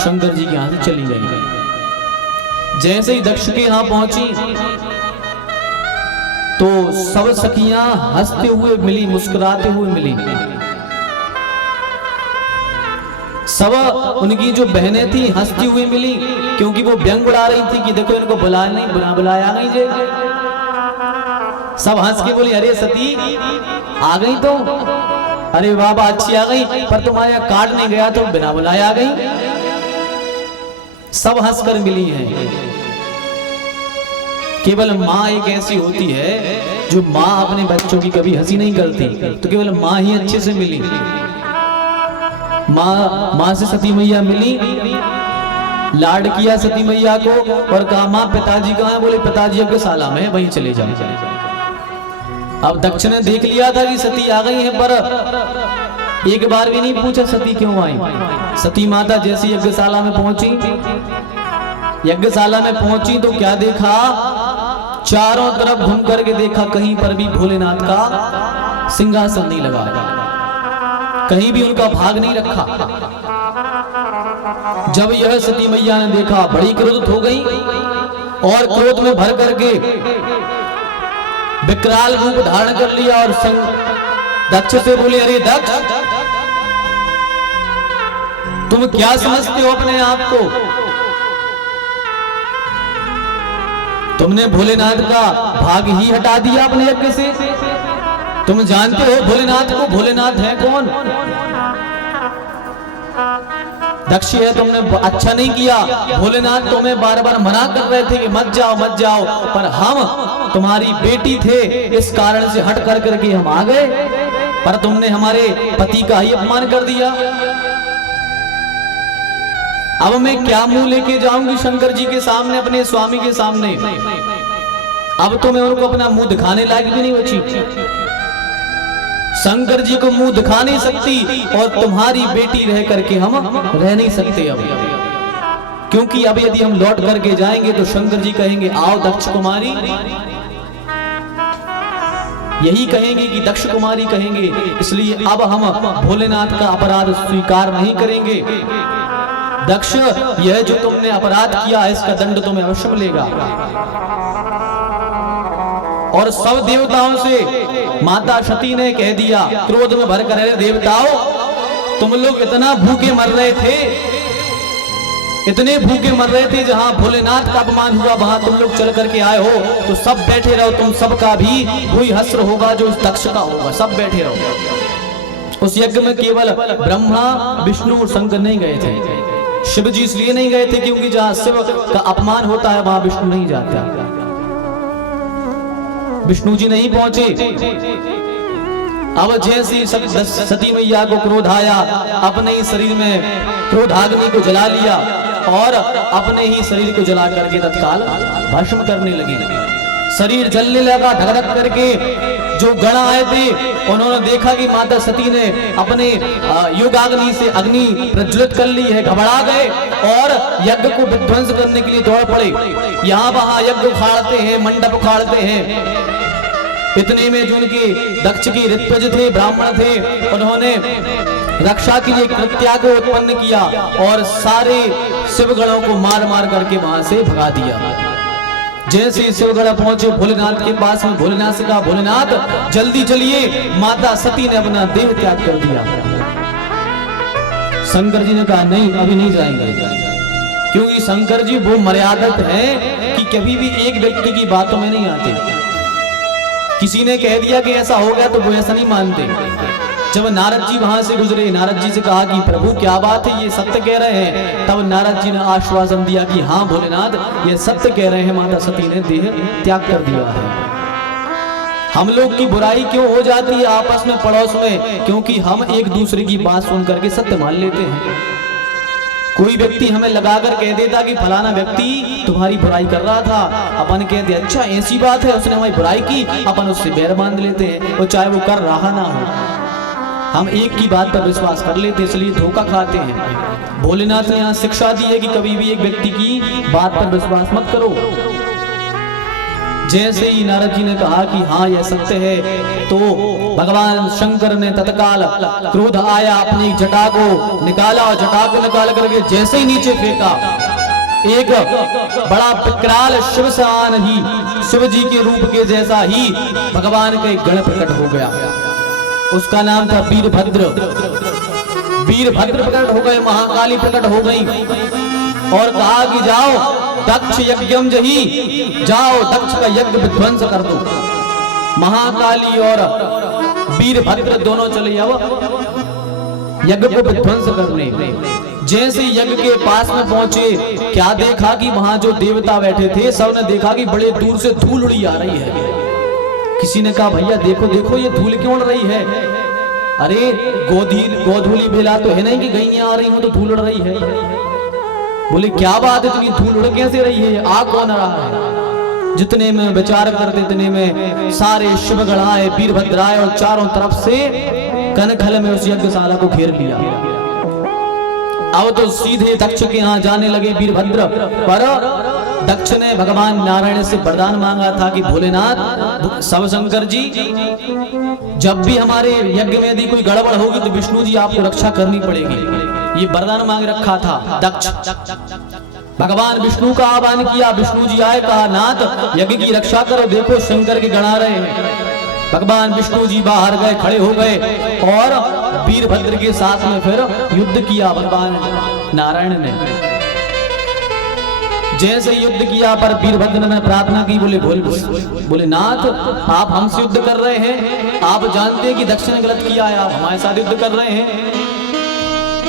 शंकर जी के यहाँ से चली गई। जैसे ही दक्ष के यहाँ पहुंची तो सब सखियां हंसते हुए मिली, मुस्कुराते हुए मिली। सब उनकी जो बहनें थी हंसती हुई मिली, क्योंकि वो व्यंग उड़ा रही थी कि देखो इनको बुलाया नहीं, बुलाया नहीं जे। सब हंस के बोली अरे सती आ गई तो, अरे बाबा अच्छी आ गई, पर तुम्हारे कार्ड नहीं गया तो बिना बुलाया आ गई। सब हंसकर मिली हैं। केवल माँ एक ऐसी होती है जो माँ अपने बच्चों की कभी हंसी नहीं करती, तो केवल माँ ही अच्छे से मिली। माँ से सती मैया मिली, लाड किया सती मैया को और कहा माँ पिताजी कहाँ है? बोले पिताजी यज्ञशाला में, वहीं चले जाओ। अब दक्ष ने देख लिया था कि सती आ गई है, पर एक बार भी नहीं पूछा सती क्यों आई। सती माता जैसी यज्ञशाला में पहुंची, यज्ञशाला में पहुंची तो क्या देखा, चारों तरफ घूम करके देखा, कहीं पर भी भोलेनाथ का सिंहासन नहीं लगा, कहीं भी उनका भाग नहीं रखा। जब यह सती मैया ने देखा बड़ी क्रोधित हो गई और क्रोध में भर करके विकराल रूप धारण कर लिया और दक्ष से बोले अरे दक्ष तुम क्या समझते हो अपने आप को? तुमने भोलेनाथ का भाग ही हटा दिया अपने यज्ञ से। तुम जानते हो भोलेनाथ को, भोलेनाथ है कौन? दक्ष है, तुमने अच्छा नहीं किया। भोलेनाथ तुम्हें बार बार मना कर रहे थे कि मत जाओ मत जाओ, पर हम तुम्हारी बेटी थे, इस कारण से हट कर करके हम आ गए, पर तुमने हमारे पति का ही अपमान कर दिया। अब मैं क्या मुंह लेके जाऊंगी शंकर जी के सामने, अपने स्वामी के सामने? अब तो मैं उनको अपना मुंह दिखाने लायक भी नहीं बची। शंकर जी को मुंह दिखा नहीं सकती और तुम्हारी बेटी रह करके हम रह नहीं सकते अब, क्योंकि अब यदि हम लौट करके जाएंगे तो शंकर जी कहेंगे आओ दक्ष कुमारी, यही कहेंगे कि दक्ष कुमारी कहेंगे। इसलिए अब हम भोलेनाथ का अपराध स्वीकार नहीं करेंगे। दक्ष यह जो तुमने अपराध किया है इसका दंड तुम्हें अवश्य मिलेगा। और सब देवताओं से माता सती ने कह दिया क्रोध में भर कर, देवताओं तुम लोग इतना भूखे मर रहे थे, इतने भूखे मर रहे थे, जहां भोलेनाथ का अपमान हुआ वहां तुम लोग चल करके आए हो, तो सब बैठे रहो, तुम सबका भी भूय हस्र होगा जो उस दक्ष का होगा, सब बैठे रहो। उस यज्ञ में केवल ब्रह्मा विष्णु और शंकर नहीं गए थे। शिव जी इसलिए नहीं गए थे क्योंकि जहां शिव का अपमान होता है वहां विष्णु नहीं जाता, विष्णु जी नहीं पहुंचे। अब जैसे सती मैया को क्रोध आया, अपने ही शरीर में क्रोधाग्नि को जला लिया और अपने ही शरीर को जला करके तत्काल भस्म करने लगी। शरीर जलने लगा धक धक करके। जो गण आए थे उन्होंने देखा कि माता सती ने अपने योगाग्नि से अग्नि प्रज्वलित कर ली है, घबरा गए और यज्ञ को विध्वंस करने के लिए दौड़ पड़े। यहाँ वहां यज्ञ उखाड़ते हैं, मंडप उखाड़ते हैं। इतने में जो उनके दक्ष के ऋत्विज थे, ब्राह्मण थे, उन्होंने रक्षा के लिए कृत्या को उत्पन्न किया और सारे शिवगणों को मार मार करके वहां से भगा दिया। जैसे शिवगढ़ पहुंचे भोलेनाथ के पास में, भोलेनाथ से कहा भोलेनाथ जल्दी चलिए, माता सती ने अपना देह त्याग कर दिया। शंकर जी ने कहा नहीं अभी नहीं जाएंगे, क्योंकि शंकर जी वो मर्यादक हैं कि कभी भी एक व्यक्ति की बातों में नहीं आते। किसी ने कह दिया कि ऐसा हो गया तो वो ऐसा नहीं मानते। जब नारद जी वहां से गुजरे, नारद जी से कहा कि प्रभु क्या बात है, ये सत्य कह रहे हैं? तब नारद जी ने आश्वासन दिया कि हाँ भोलेनाथ ये सत्य कह रहे हैं, माता सती ने देह त्याग कर दिया है। हम लोग की बुराई क्यों हो जाती है आपस में, पड़ोस में? क्योंकि हम एक दूसरे की बात सुन करके सत्य मान लेते हैं। कोई व्यक्ति हमें लगाकर कह देता कि फलाना व्यक्ति तुम्हारी बुराई कर रहा था, अपन कहते अच्छा ऐसी बात है, उसने हमारी बुराई की, अपन उससे बैर बांध लेते हैं, और चाहे वो कर रहा ना हो, हम एक की बात पर विश्वास कर लेते, इसलिए धोखा खाते हैं। भोलेनाथ ने यहाँ शिक्षा दी है कि कभी भी एक व्यक्ति की बात पर विश्वास मत करो। जैसे ही नारद जी ने कहा कि हाँ यह सत्य है, तो भगवान शंकर ने तत्काल क्रोध आया, अपनी जटा को निकाला और जटा को निकाल करके जैसे ही नीचे फेंका, एक बड़ा विकराल शिव समान ही शिव जी के रूप के जैसा ही भगवान का एक गण प्रकट हो गया। उसका नाम था वीरभद्र। वीरभद्र प्रकट हो गए, महाकाली प्रकट हो गई और कहा कि जाओ दक्ष यज्ञम जही, जाओ दक्ष का यज्ञ विध्वंस कर दो। महाकाली और वीरभद्र दोनों चले जाओ यज्ञ को विध्वंस करने। जैसे यज्ञ के पास में पहुंचे, क्या देखा कि वहां जो देवता बैठे थे सबने देखा कि बड़े दूर से धूल उड़ी आ रही है। किसी ने कहा भैया देखो देखो ये धूल क्यों उड़ रही है? अरे गोधूली बेला तो है नहीं कि गैया आ रही हो तो धूल उड़ रही है। बोले क्या बात है, तो धूल उड़ कैसे रही है, आग कौन रहा है? जितने में विचार करते इतने में सारे शिवगण आए, वीरभद्र आए और चारों तरफ से कनखल में उस यज्ञशाला को घेर लिया। अब तो सीधे दक्ष के यहाँ जाने लगे वीरभद्र, पर दक्ष ने भगवान नारायण से वरदान मांगा था कि भोलेनाथ सब शंकर जी, जब भी हमारे यज्ञ में यदि कोई गड़बड़ होगी तो विष्णु जी आपको रक्षा करनी पड़ेगी। ये वरदान मांग रखा था दक्ष। भगवान विष्णु का आह्वान किया, विष्णु जी आए, कहा नाथ यज्ञ की रक्षा करो, देखो शंकर के गण आ रहे हैं। भगवान विष्णु जी बाहर गए, खड़े हो गए और वीरभद्र के साथ में फिर युद्ध किया भगवान नारायण ने। जैसे युद्ध किया पर वीरभद्र ने प्रार्थना की, बोले नाथ आप हमसे युद्ध कर रहे हैं, आप जानते हैं कि दक्ष ने गलत किया है, आप हमारे साथ युद्ध कर रहे हैं।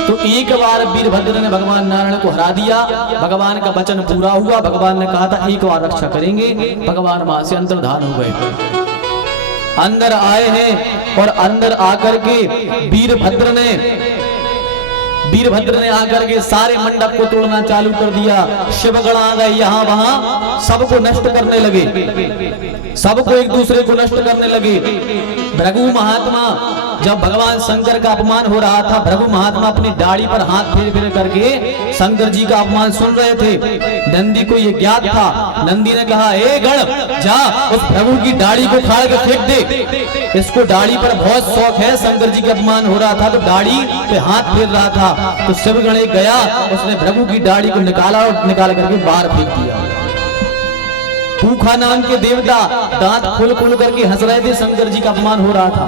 तो एक बार वीरभद्र ने भगवान नारायण को हरा दिया। भगवान का वचन पूरा हुआ, भगवान ने कहा था एक बार रक्षा करेंगे। भगवान वहां से अंतर्धान हो गए, अंदर आए हैं और अंदर आकर के वीरभद्र ने आकर के सारे मंडप को तोड़ना चालू कर दिया। शिवगण आ गए यहाँ वहां, सबको नष्ट करने लगे, सबको एक दूसरे को नष्ट करने लगे। भृगु महात्मा, जब भगवान शंकर का अपमान हो रहा था, भृगु महात्मा अपनी दाढ़ी पर हाथ फेर फेर करके शंकर जी का अपमान सुन रहे थे। नंदी को ये ज्ञात था। नंदी ने कहा ए गण, जा उस भृगु की दाढ़ी को उखाड़ के फेंक दे, इसको दाढ़ी पर बहुत शौक है। शंकर जी का अपमान हो रहा था तो दाढ़ी पे हाथ फेर रहा था, तो शिवगण एक गया, उसने भृगु की दाढ़ी को निकाला और निकाल करके बाहर फेंक दिया। पूखा नाम के देवता दांत खोल खोल करके हंस रहे थे, शंकर जी का अपमान हो रहा था।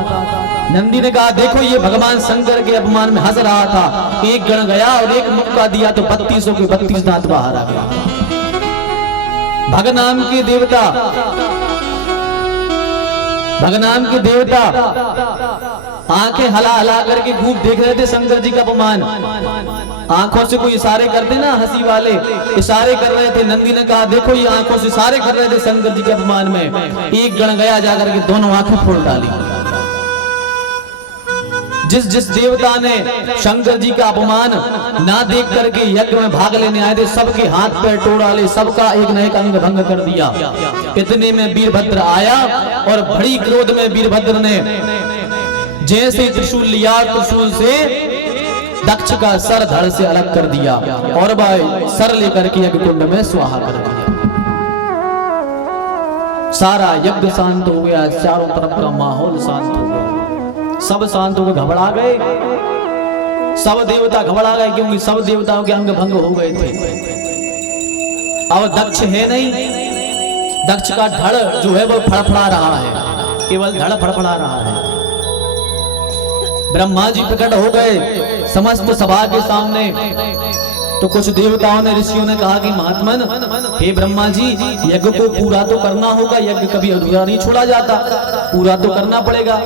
नंदी ने कहा देखो ये भगवान शंकर के अपमान में हंस रहा था। एक गण गया और एक मुक्का दिया तो 32 के 32 दांत बाहर आ गया। भग नाम के देवता आंखें हला हला करके खूब देख रहे थे शंकर जी का अपमान। आंखों से कोई इशारे करते ना, हंसी वाले इशारे कर रहे थे। नंदी ने कहा देखो ये आंखों से इशारे कर रहे थे शंकर जी के अपमान में। एक गण गया जाकर के दोनों आंखें फोड़ डाली। जिस देवता ने शंकर जी का अपमान ना देख करके यज्ञ में भाग लेने आए थे, सबके हाथ पैर तोड़ डाले, सबका एक न एक अंग भंग कर दिया। इतने में वीरभद्र आया और बड़ी क्रोध में वीरभद्र ने जैसे त्रिशूल लिया, त्रिशूल से दक्ष का सर धड़ से अलग कर दिया और भाई सर लेकर के यज्ञ कुंड में स्वाहा कर दिया। सारा यज्ञ शांत हो गया, चारों तरफ का माहौल शांत हो गया, सब शांत होकर घबरा गए। सब देवता घबरा गए क्योंकि सब देवताओं के अंग भंग हो गए थे। अब दक्ष है नहीं, दक्ष का धड़ जो है वो फड़फड़ा रहा है, केवल धड़ फड़फड़ा रहा है। ब्रह्मा जी प्रकट हो गए समस्त सभा के सामने। तो कुछ देवताओं ने, ऋषियों ने कहा कि महात्मन, हे ब्रह्मा जी, यज्ञ को पूरा तो करना होगा, यज्ञ कभी अधूरा नहीं छोड़ा जाता, पूरा तो करना पड़ेगा।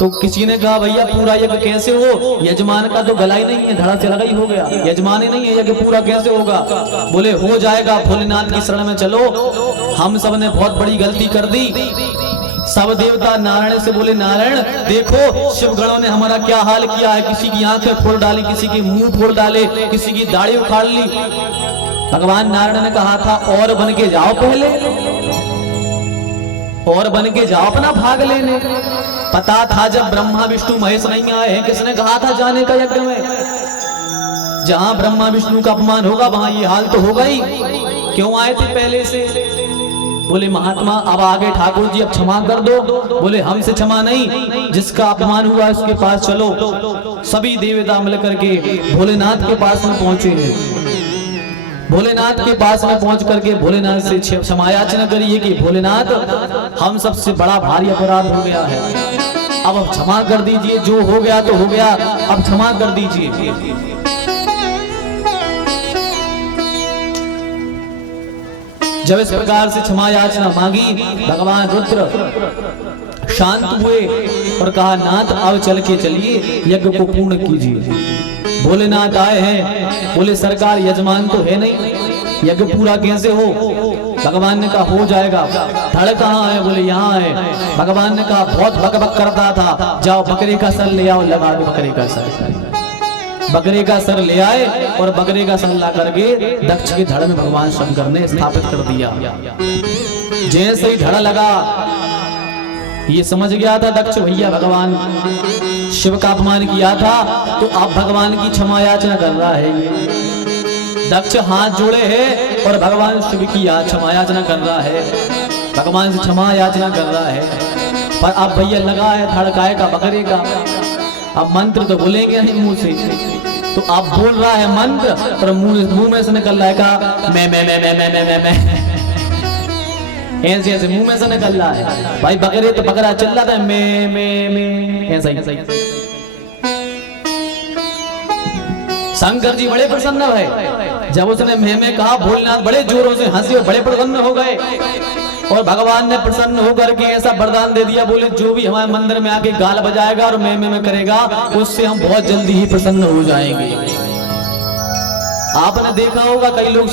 तो किसी ने कहा भैया पूरा यज्ञ कैसे हो, यजमान का तो गला ही नहीं है, धड़ा से लगा ही हो गया, यजमान ही नहीं है, यज्ञ पूरा कैसे होगा? बोले हो जाएगा, भोलेनाथ की शरण में चलो। हम सब ने बहुत बड़ी गलती कर दी। सब देवता नारायण से बोले नारायण देखो शिवगणों ने हमारा क्या हाल किया है, किसी की आंखें फोड़ डाली, किसी की मुंह फोड़ डाले, किसी की दाढ़ी उखाड़ ली। भगवान नारायण ने कहा था और बन के जाओ, पहले और बन के जाओ अपना भाग लेने। पता था जब ब्रह्मा विष्णु महेश नहीं आए हैं, किसने कहा था जाने का यज्ञ में? जहां ब्रह्मा विष्णु का अपमान होगा वहां ये हाल तो होगा ही। क्यों आए थे पहले से? बोले महात्मा अब आगे ठाकुर जी अब क्षमा कर दो। बोले हमसे क्षमा नहीं, जिसका अपमान हुआ उसके पास चलो। सभी देवता मिलकर के भोलेनाथ के पास में पहुंचे हैं। भोलेनाथ के पास में पहुंच करके भोलेनाथ से क्षमा याचना करिए कि भोलेनाथ हम सबसे बड़ा भारी अपराध हो गया है, अब क्षमा कर दीजिए, जो हो गया तो हो गया, अब क्षमा कर दीजिए। जब इस प्रकार से क्षमा याचना मांगी, भगवान रुद्र शांत हुए और कहा नाथ अब चल के चलिए, यज्ञ को पूर्ण कीजिए। भोलेनाथ आए हैं, बोले सरकार यजमान तो है नहीं, यज्ञ पूरा कैसे हो? भगवान ने कहा हो जाएगा। धड़ कहाँ है? बोले यहाँ है। भगवान ने कहा बहुत बकबक करता था, जाओ बकरे का सर ले आओ, लगा दो बकरे का सर। बकरे का सर ले आए और बकरे का सर ला करके दक्ष के धड़ में भगवान शंकर ने स्थापित कर दिया। जैसे ही धड़ लगा, ये समझ गया था दक्ष भैया भगवान शिव का अपमान किया था, तो अब भगवान की क्षमा याचना कर रहा है। दक्ष हाथ जोड़े है और भगवान शिव की क्षमा याचना कर रहा है, भगवान से क्षमा याचना कर रहा है। पर अब भैया लगा है धड़काए का बकरे का, अब मंत्र तो बोलेंगे नहीं मुंह से, तो अब बोल रहा है मंत्र पर मुंह में से निकल रहा है का मैं ऐसे ऐसे मुंह में से निकल रहा है। भाई बकरे तो बकरा चल रहा था मैं ऐसा ही। शंकर जी बड़े प्रसन्न भय, जब उसने मैं कहा भोलेनाथ बड़े जोरों से हंसे और बड़े प्रसन्न हो गए, और भगवान ने प्रसन्न होकर के ऐसा वरदान दे दिया, बोले जो भी हमारे मंदिर में आके गाल बजाएगा और मैं करेगा, उससे हम बहुत जल्दी ही प्रसन्न हो जाएंगे। आपने देखा होगा कई लोग